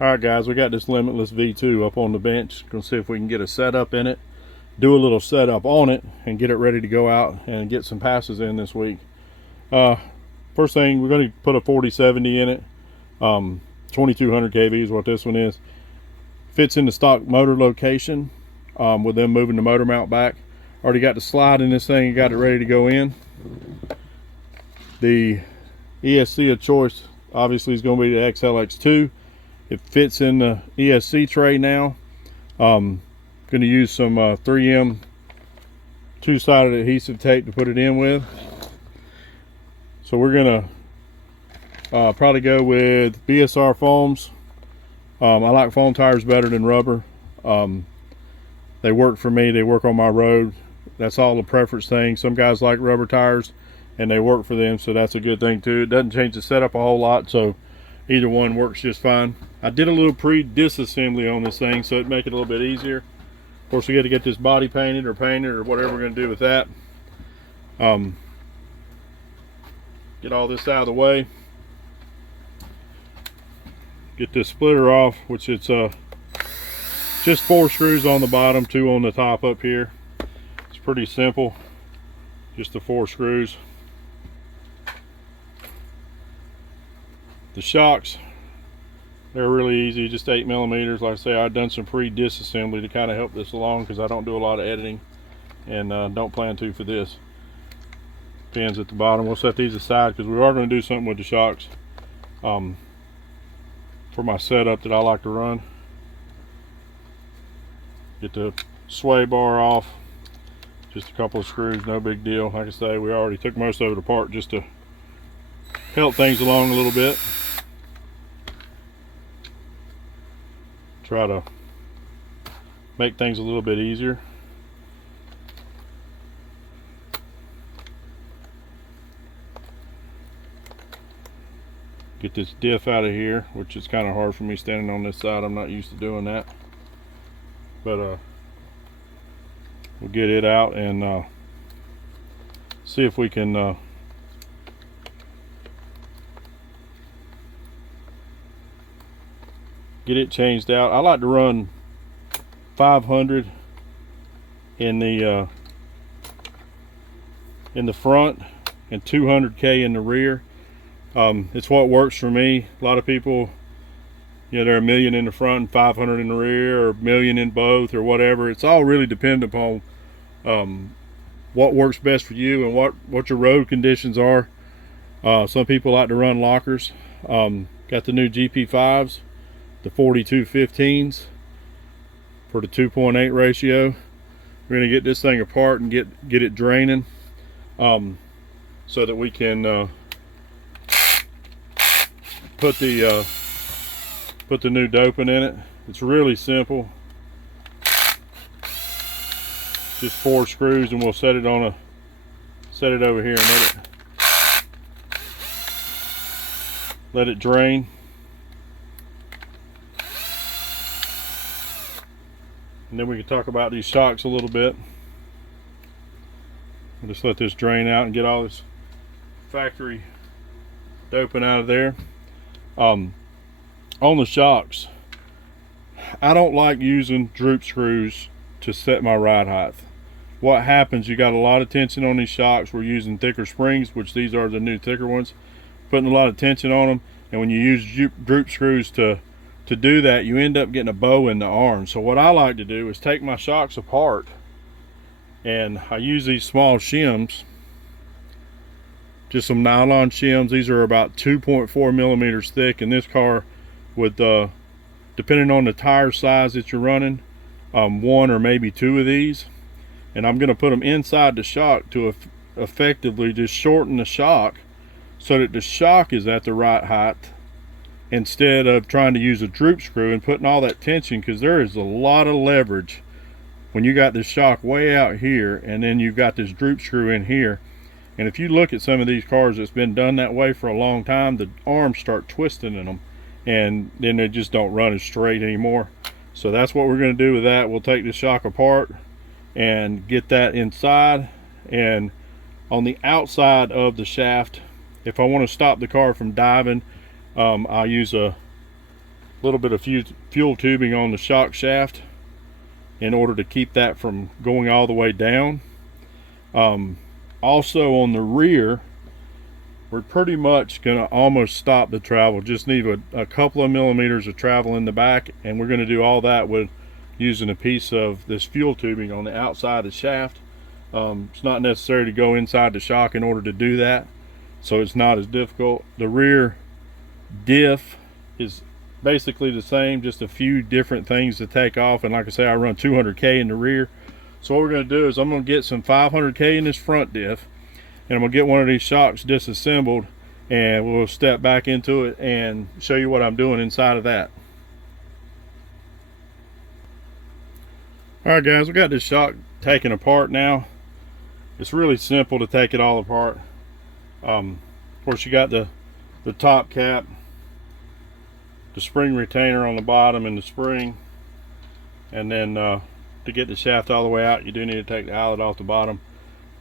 Alright guys, we got this Limitless V2 up on the bench. Gonna see if we can get a setup in it, do a little setup on it, and get it ready to go out and get some passes in this week. First thing, we're going to put a 4070 in it. 2200 kV is what this one is. Fits in the stock motor location with them moving the motor mount back. Already got the slide in this thing and got it ready to go in. The ESC of choice obviously is going to be the XLX2. It fits in the ESC tray now. Going to use some 3M two-sided adhesive tape to put it in with. So we're going to probably go with BSR foams. I like foam tires better than rubber. They work for me. They work on my road. That's all a preference thing. Some guys like rubber tires and they work for them, so that's a good thing too. It doesn't change the setup a whole lot, so either one works just fine. I did a little pre-disassembly on this thing so it'd make it a little bit easier. Of course, we got to get this body painted or whatever we're going to do with that. Get all this out of the way. Get this splitter off, which it's just 4 screws on the bottom, 2 on the top up here. It's pretty simple, just the 4 screws. The shocks, they're really easy, just 8mm. Like I say, I've done some pre-disassembly to kind of help this along because I don't do a lot of editing and don't plan to for this. Pins at the bottom. We'll set these aside because we are going to do something with the shocks for my setup that I like to run. Get the sway bar off, just a couple of screws, no big deal. Like I say, we already took most of it apart just to help things along a little bit. Try to make things a little bit easier. Get this diff out of here, which is kind of hard for me standing on this side. I'm not used to doing that, but we'll get it out and see if we can get it changed out. I like to run 500 in the front and 200K in the rear. It's what works for me. A lot of people, you know, they're 1,000,000 in the front and 500 in the rear, or 1,000,000 in both, or whatever. It's all really dependent upon what works best for you and what your road conditions are. Some people like to run lockers. Got the new GP5s, the 4215s for the 2.8 ratio. We're going to get this thing apart and get it draining so that we can put the new doping in it. It's really simple. Just 4 screws, and we'll set it over here and let it drain. And then we can talk about these shocks a little bit. We'll just let this drain out and get all this factory doping out of there. On the shocks, I don't like using droop screws to set my ride height. What happens, you got a lot of tension on these shocks. We're using thicker springs, which these are the new thicker ones, putting a lot of tension on them, and when you use droop screws to do that, you end up getting a bow in the arm. So what I like to do is take my shocks apart, and I use these small shims, just some nylon shims. These are about 2.4mm thick, and this car with depending on the tire size that you're running, 1 or maybe 2 of these, and I'm going to put them inside the shock to effectively just shorten the shock so that the shock is at the right height, instead of trying to use a droop screw and putting all that tension, because there is a lot of leverage when you got this shock way out here and then you've got this droop screw in here. And if you look at some of these cars that's been done that way for a long time, the arms start twisting in them and then they just don't run as straight anymore. So that's what we're going to do with that. We'll take the shock apart and get that inside, and on the outside of the shaft, if I want to stop the car from diving, I'll use a little bit of fuel tubing on the shock shaft in order to keep that from going all the way down. Also on the rear, we're pretty much going to almost stop the travel. Just need a couple of millimeters of travel in the back, and we're going to do all that with using a piece of this fuel tubing on the outside of the shaft. It's not necessary to go inside the shock in order to do that, so it's not as difficult. The rear diff is basically the same, just a few different things to take off, and like I say, I run 200K in the rear. So what we're going to do is I'm going to get some 500K in this front diff, and I'm going to get one of these shocks disassembled, and we'll step back into it and show you what I'm doing inside of that. Alright guys, we got this shock taken apart now. It's really simple to take it all apart. Of course, you got the top cap, the spring retainer on the bottom, and the spring, and then to get the shaft all the way out, you do need to take the eyelet off the bottom.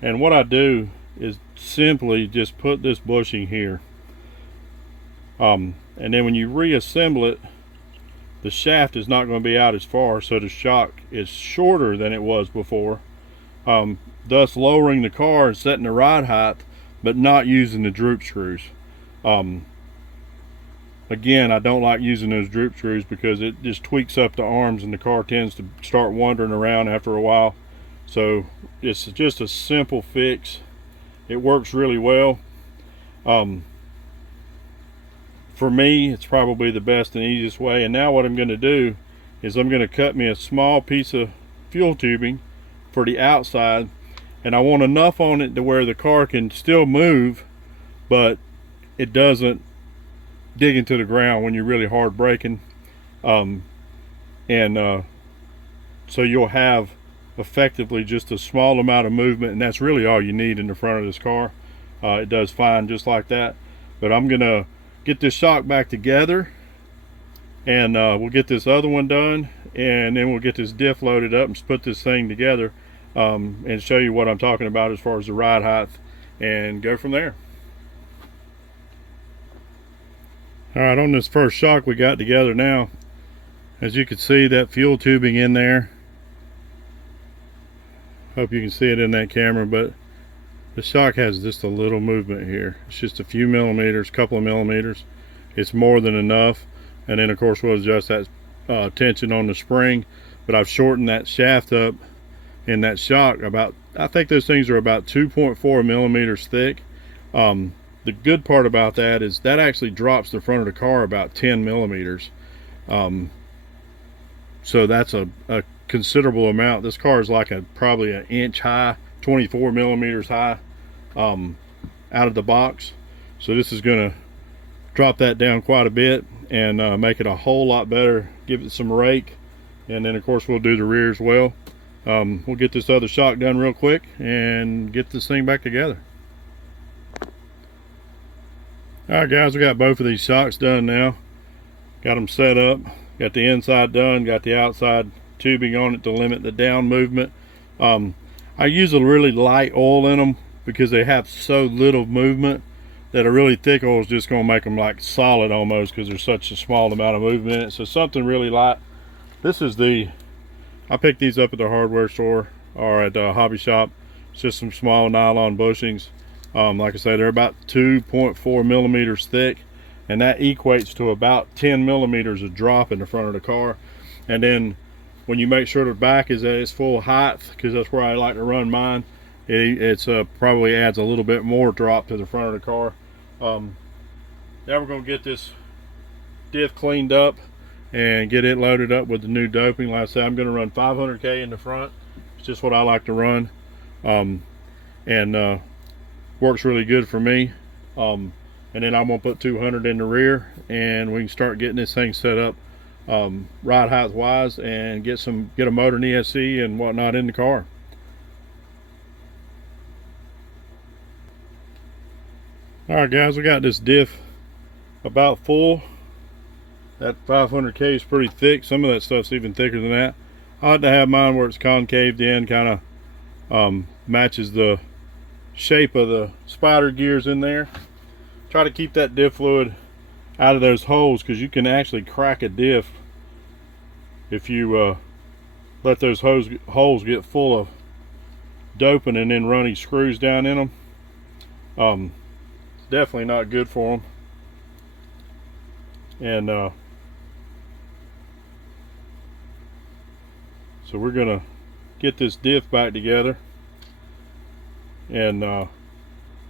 And what I do is simply just put this bushing here, and then when you reassemble it, the shaft is not going to be out as far, so the shock is shorter than it was before, thus lowering the car and setting the ride height, but not using the droop screws. Again, I don't like using those droop screws because it just tweaks up the arms, and the car tends to start wandering around after a while. So it's just a simple fix. It works really well. For me, it's probably the best and easiest way. And now what I'm going to do is I'm going to cut me a small piece of fuel tubing for the outside, and I want enough on it to where the car can still move, but it doesn't dig into the ground when you're really hard braking. So you'll have effectively just a small amount of movement, and that's really all you need in the front of this car. It does fine just like that. But I'm gonna get this shock back together, and we'll get this other one done, and then we'll get this diff loaded up and put this thing together, and show you what I'm talking about as far as the ride height, and go from there. Alright, on this first shock we got together now, as you can see, that fuel tubing in there. Hope you can see it in that camera, but the shock has just a little movement here. It's just a few millimeters, couple of millimeters. It's more than enough. And then of course we'll adjust that tension on the spring. But I've shortened that shaft up in that shock about, I think those things are about 2.4 millimeters thick. The good part about that is that actually drops the front of the car about 10 millimeters. So that's a considerable amount. This car is like probably an inch high, 24 millimeters high, out of the box. So this is going to drop that down quite a bit and make it a whole lot better, give it some rake, and then of course we'll do the rear as well. We'll get this other shock done real quick and get this thing back together. Alright guys, we got both of these shocks done now. Got them set up, got the inside done, got the outside tubing on it to limit the down movement. I use a really light oil in them because they have so little movement that a really thick oil is just going to make them like solid almost, because there's such a small amount of movement in it. So something really light. This is I picked these up at the hardware store or at the hobby shop. It's just some small nylon bushings. Like I say, they're about 2.4 millimeters thick, and that equates to about 10 millimeters of drop in the front of the car. And then when you make sure the back is at its full height, because that's where I like to run mine, it's probably adds a little bit more drop to the front of the car. Now we're going to get this diff cleaned up and get it loaded up with the new doping. Like I said, I'm going to run 500K in the front. It's just what I like to run, and works really good for me. And then I'm going to put 200 in the rear, and we can start getting this thing set up ride height wise, and get a motor and ESC and whatnot in the car. Alright guys, we got this diff about full. That 500K is pretty thick. Some of that stuff's even thicker than that. I like to have mine where it's concaved in, kind of matches the shape of the spider gears in there. Try to keep that diff fluid out of those holes, because you can actually crack a diff if you let those holes get full of doping and then running screws down in them. Definitely not good for them. And so we're gonna get this diff back together and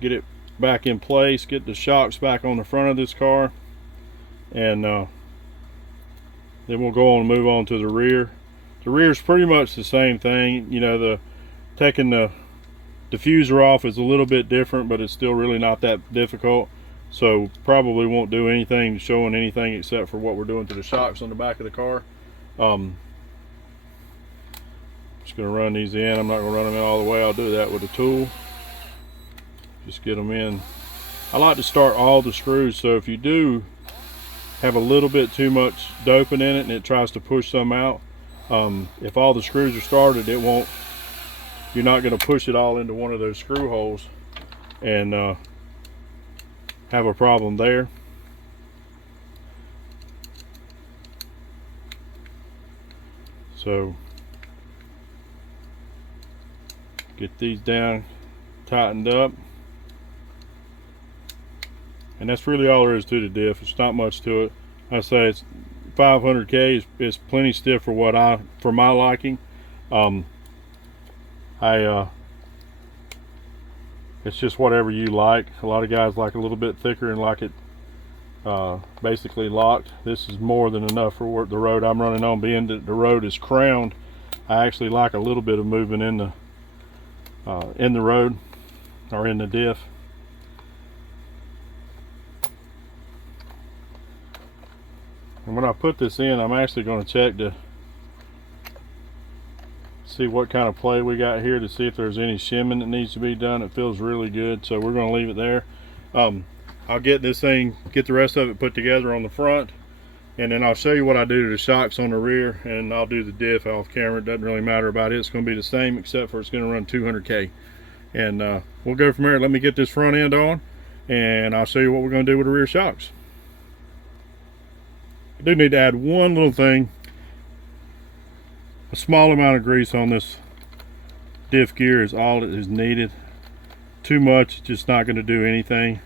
get it back in place, get the shocks back on the front of this car, and then we'll go on and move on to the rear. The rear is pretty much the same thing. You know, taking the diffuser off is a little bit different, but it's still really not that difficult. So probably won't do anything showing anything except for what we're doing to the shocks on the back of the car. Just gonna run these in. I'm not gonna run them in all the way. I'll do that with a tool. Just get them in. I like to start all the screws, so if you do have a little bit too much doping in it and it tries to push some out, if all the screws are started, it won't, you're not going to push it all into one of those screw holes and have a problem there. So get these down, tightened up. And that's really all there is to the diff. It's not much to it. I say it's 500K is plenty stiff for for my liking. It's just whatever you like. A lot of guys like a little bit thicker and like it basically locked. This is more than enough for the road I'm running on. Being that the road is crowned, I actually like a little bit of movement in the road or in the diff. And when I put this in, I'm actually going to check to see what kind of play we got here, to see if there's any shimming that needs to be done. It feels really good, so we're going to leave it there. I'll get this thing, get the rest of it put together on the front, and then I'll show you what I do to the shocks on the rear, and I'll do the diff off camera. It doesn't really matter about it. It's going to be the same, except for it's going to run 200K. And we'll go from there. Let me get this front end on, and I'll show you what we're going to do with the rear shocks. I do need to add one little thing. A small amount of grease on this diff gear is all that is needed. Too much, just not going to do anything.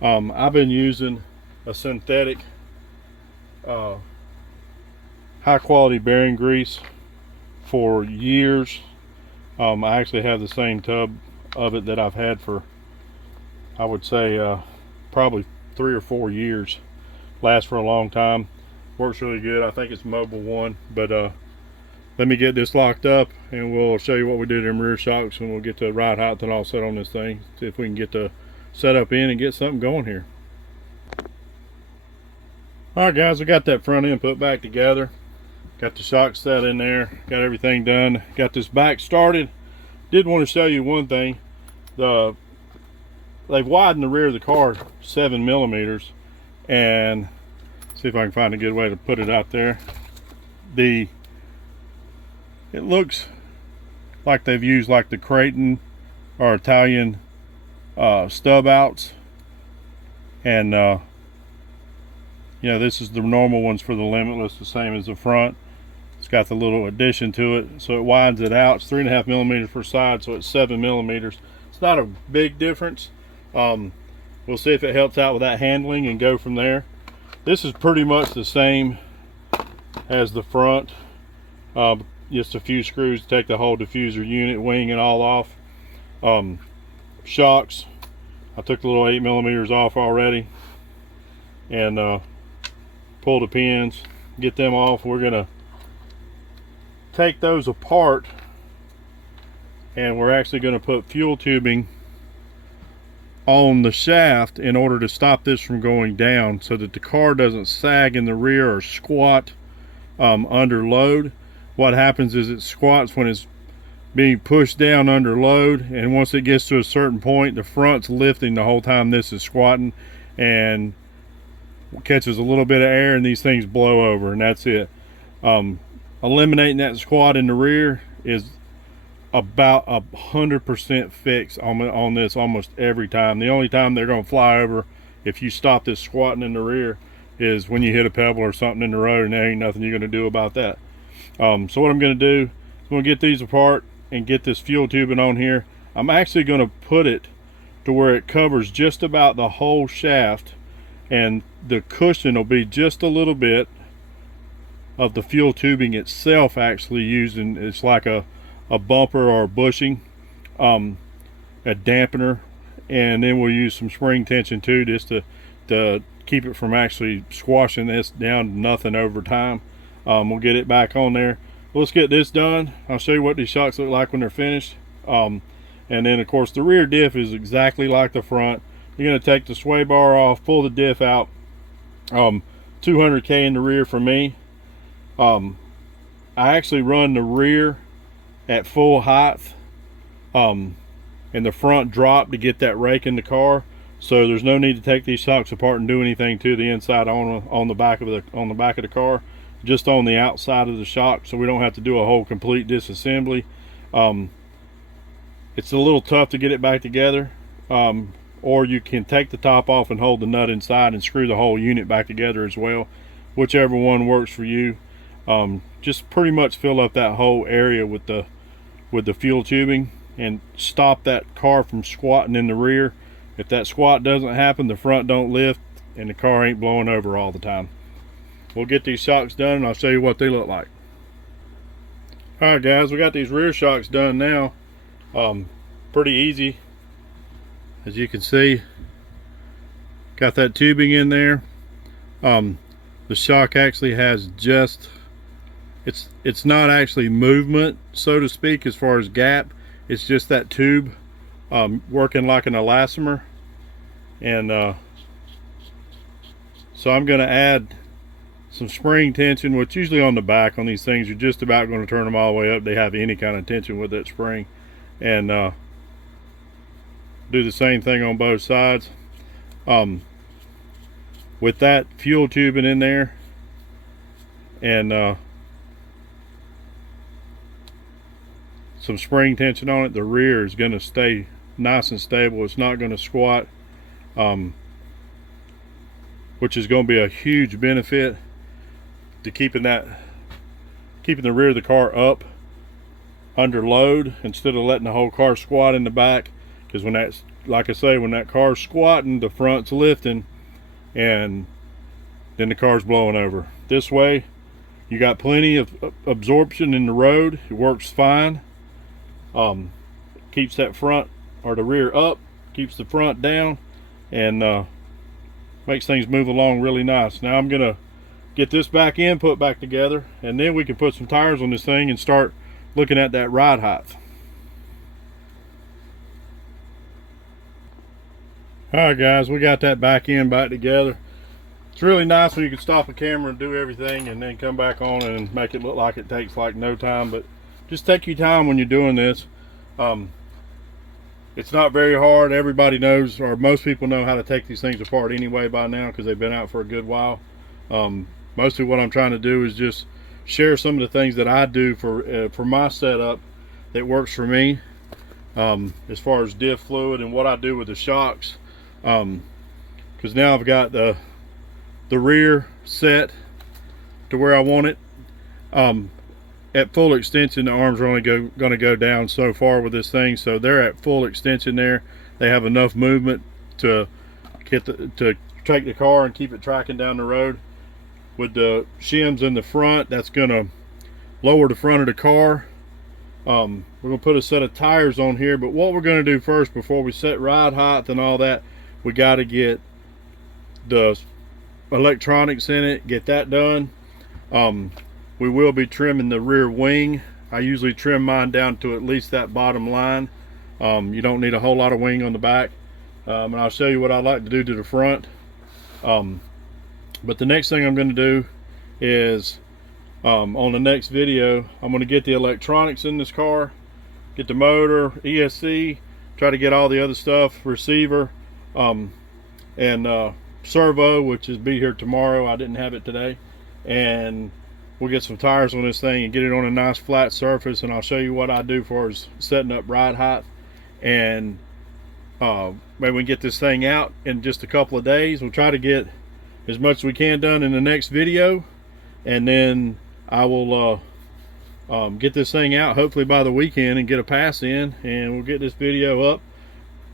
I've been using a synthetic high quality bearing grease for years. I actually have the same tub of it that I've had for, I would say, probably 3 or 4 years. Lasts for a long time. Works really good. I think it's Mobile One, but let me get this locked up and we'll show you what we did in rear shocks, and we'll get the ride height and all set on this thing. See if we can get the setup in and get something going here. Alright guys, we got that front end put back together. Got the shock set in there. Got everything done. Got this back started. Did want to show you one thing. They've widened the rear of the car 7 millimeters, and see if I can find a good way to put it out there. It looks like they've used like the Creighton or Italian stub outs, and you know, this is the normal ones for the Limitless, the same as the front. It's got the little addition to it, so it widens it out. It's 3.5 millimeters per side, so it's 7 millimeters. It's not a big difference. We'll see if it helps out with that handling and go from there. This is pretty much the same as the front. Just a few screws to take the whole diffuser unit, wing and all off. Shocks, I took the little 8 millimeters off already, and pull the pins, get them off. We're gonna take those apart, and we're actually gonna put fuel tubing on the shaft in order to stop this from going down, so that the car doesn't sag in the rear or squat under load. What happens is it squats when it's being pushed down under load, and once it gets to a certain point, the front's lifting the whole time this is squatting, and catches a little bit of air and these things blow over, and that's it. Eliminating that squat in the rear is about 100% fix on this almost every time. The only time they're going to fly over if you stop this squatting in the rear. is when you hit a pebble or something in the road, and there ain't nothing you're going to do about that. So what I'm going to do is I'm going to get these apart and get this fuel tubing on here. I'm actually going to put it to where it covers just about the whole shaft, and the cushion will be just a little bit of the fuel tubing itself actually used, and it's like a bumper or a bushing, a dampener, and then we'll use some spring tension too, just to keep it from actually squashing this down to nothing over time. We'll get it back on there. Let's get this done. I'll show you what these shocks look like when they're finished. And then of course the rear diff is exactly like the front. You're going to take the sway bar off, pull the diff out. 200K in the rear for me. I actually run the rear at full height, and the front drop to get that rake in the car. So there's no need to take these shocks apart and do anything to the inside on the back of the car, just on the outside of the shock, so we don't have to do a whole complete disassembly. It's a little tough to get it back together, or you can take the top off and hold the nut inside and screw the whole unit back together as well, whichever one works for you. Just pretty much fill up that whole area with the fuel tubing and stop that car from squatting in the rear. If that squat doesn't happen, the front don't lift and the car ain't blowing over all the time. We'll get these shocks done and I'll show you what they look like. Alright guys, we got these rear shocks done now. Pretty easy, as you can see. Got that tubing in there. The shock actually has just, it's not actually movement, so to speak, as far as gap. It's just that tube working like an elastomer. And so I'm going to add some spring tension, which usually on the back on these things, you're just about going to turn them all the way up. They have any kind of tension with that spring. And do the same thing on both sides. With that fuel tubing in there and some spring tension on it, the rear is going to stay nice and stable. It's not going to squat, which is going to be a huge benefit to keeping the rear of the car up under load, instead of letting the whole car squat in the back. Because when that's, like I say, when that car's squatting, the front's lifting and then the car's blowing over. This way you got plenty of absorption in the road. It works fine. Keeps that front or the rear up, keeps the front down, and makes things move along really nice. Now I'm gonna get this back in, put back together, and then we can put some tires on this thing and start looking at that ride height. Alright guys, we got that back together. It's really nice when you can stop the camera and do everything and then come back on and make it look like it takes like no time. But just take your time when you're doing this. It's not very hard. Everybody knows, or most people know, how to take these things apart anyway by now, because they've been out for a good while. Mostly what I'm trying to do is just share some of the things that I do for my setup that works for me, as far as diff fluid and what I do with the shocks. Because now I've got the rear set to where I want it. At full extension, the arms are only going to go down so far with this thing, so they're at full extension there. They have enough movement to take the car and keep it tracking down the road. With the shims in the front, that's going to lower the front of the car. We're going to put a set of tires on here, but what we're going to do first, before we set ride height and all that, we got to get the electronics in it, get that done. We will be trimming the rear wing. I usually trim mine down to at least that bottom line. You don't need a whole lot of wing on the back. And I'll show you what I like to do to the front. But the next thing I'm going to do is, on the next video, I'm going to get the electronics in this car, get the motor, ESC, try to get all the other stuff, receiver, and servo, which is be here tomorrow. I didn't have it today. And we'll get some tires on this thing and get it on a nice flat surface, and I'll show you what I do for setting up ride height. And maybe we can get this thing out in just a couple of days. We'll try to get as much as we can done in the next video, and then I will get this thing out hopefully by the weekend and get a pass in, and we'll get this video up.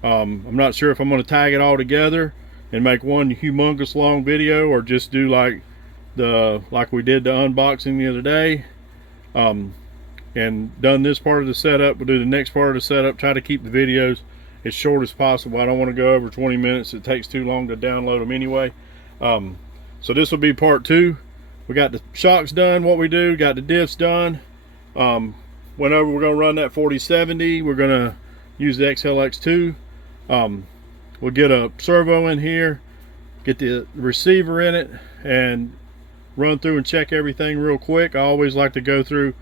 I'm not sure if I'm going to tag it all together and make one humongous long video, or just do like we did the unboxing the other day, and done this part of the setup. We'll do the next part of the setup. Try to keep the videos as short as possible. I don't want to go over 20 minutes. It takes too long to download them anyway. So this will be part 2. We got the shocks done, what we do, got the diffs done. Went over, we're going to run that 4070. We're going to use the XLX2. We'll get a servo in here, get the receiver in it, and run through and check everything real quick. I always like to go through,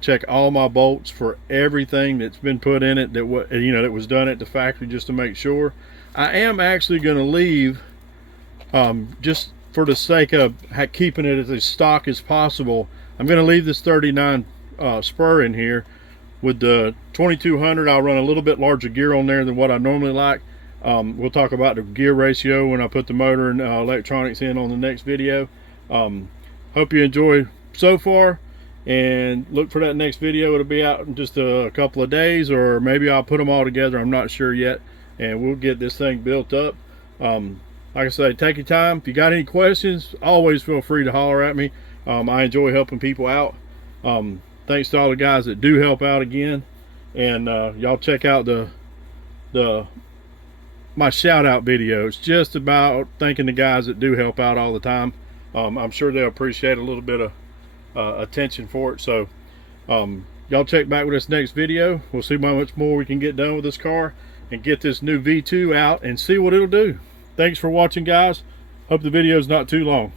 check all my bolts for everything that's been put in it, that was done at the factory, just to make sure. I am actually going to leave, just for the sake of keeping it as stock as possible, I'm going to leave this 39 spur in here. With the 2200, I'll run a little bit larger gear on there than what I normally like. We'll talk about the gear ratio when I put the motor and electronics in on the next video. Hope you enjoy so far, and look for that next video. It'll be out in just a couple of days, or maybe I'll put them all together. I'm not sure yet, and we'll get this thing built up. Like I say, take your time. If you got any questions, always feel free to holler at me. I enjoy helping people out. Thanks to all the guys that do help out again, and y'all check out my shout out videos, just about thanking the guys that do help out all the time. I'm sure they'll appreciate a little bit of attention for it. So y'all check back with this next video. We'll see how much more we can get done with this car and get this new V2 out and see what it'll do. Thanks for watching, guys. Hope the video is not too long.